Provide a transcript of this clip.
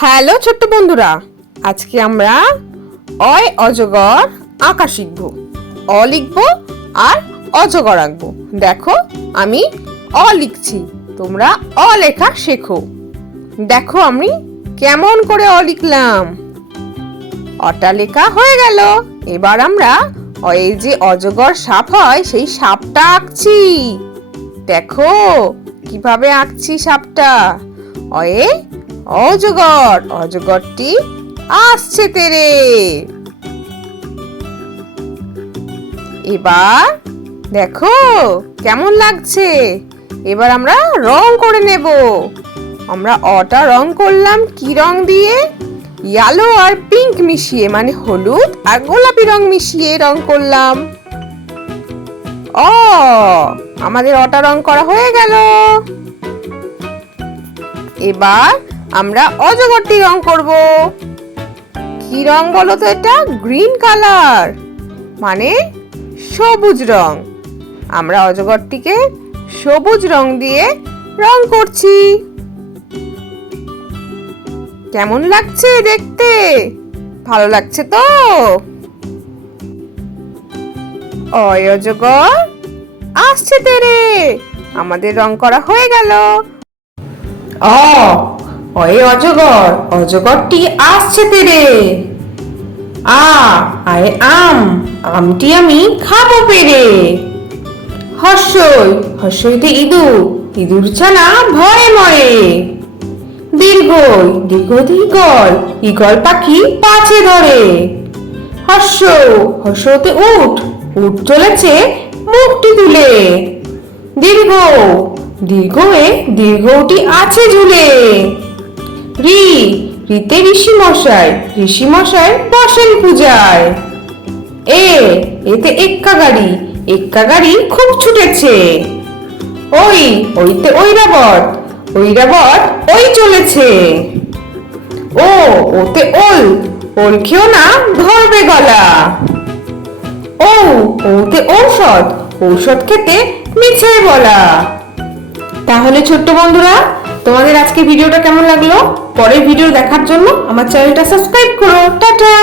Hello ছোট্ট বন্ধুরা, আজকে আমরা অয় অজগর আঁকা শিখব। অ লিখব আর অজগর আঁকবো। দেখো আমি অ লিখছি, তোমরা অ লেখা শেখো। দেখো আমি কেমন করে অ লিখলাম। অটা লেখা হয়ে গেল। এবার আমরা এই যে অজগর সাপ হয় সেই সাপটা আঁকছি। দেখো কিভাবে আঁকছি সাপটা। অয়ে অজগর, অজগরটি আসছে তেরে। এবার দেখো কেমন লাগছে। এবার আমরা রং করে নেব। আমরা অটা রং করলাম কি রং দিয়ে? ইয়েলো আর পিঙ্ক মিশিয়ে, মানে হলুদ আর গোলাপি রং মিশিয়ে রং করলাম। আমাদের অটা রং করা হয়ে গেল। এবার আমরা অজগরটি রং করব। কি রং বলো তো? এটা গ্রিন কালার, মানে সবুজ রং। আমরা অজগরটিকে সবুজ রং দিয়ে রং করছি। কেমন লাগছে দেখতে? ভালো লাগছে তো? অয় অজগর আসছে তেরে। আমাদের রং করা হয়ে গেল। অয়ে অজগর, অজগরটি আসছে তেরে। আয় আম, আমটি আমি খাবো পেরে। হর্ষই, হর্ষইতে ইঁদুর, ইঁদুর ছানা ভয়ে মরে। দীর্ঘই, দীর্ঘতে ঈগল, ঈগল পাখি পাছে ধরে। হর্ষ, হর্ষতে উট, উট চলেছে মুখটি তুলে। দীর্ঘ, দীর্ঘয়ে দীর্ঘটি আছে ঝুলে। ঋ, ঋতে ঋষি মশাই, ঋষি মশাই বসেন পূজায়। এতে এক্কা গাড়ি, এক্কা গাড়ি খুব ছুটেছে। ওইতে ঐরাবত, ঐরাবত ওই চলেছে। ওতে ওল, ওল খেও না ধরবে গলা। ওতে ঔষধ, ঔষধ খেতে মিছে বলা। তাহলে ছোট্ট বন্ধুরা, তোমাদের আজকে ভিডিওটা কেমন লাগলো? পরের ভিডিও দেখার জন্য আমার চ্যানেলটা সাবস্ক্রাইব করো। টাটা।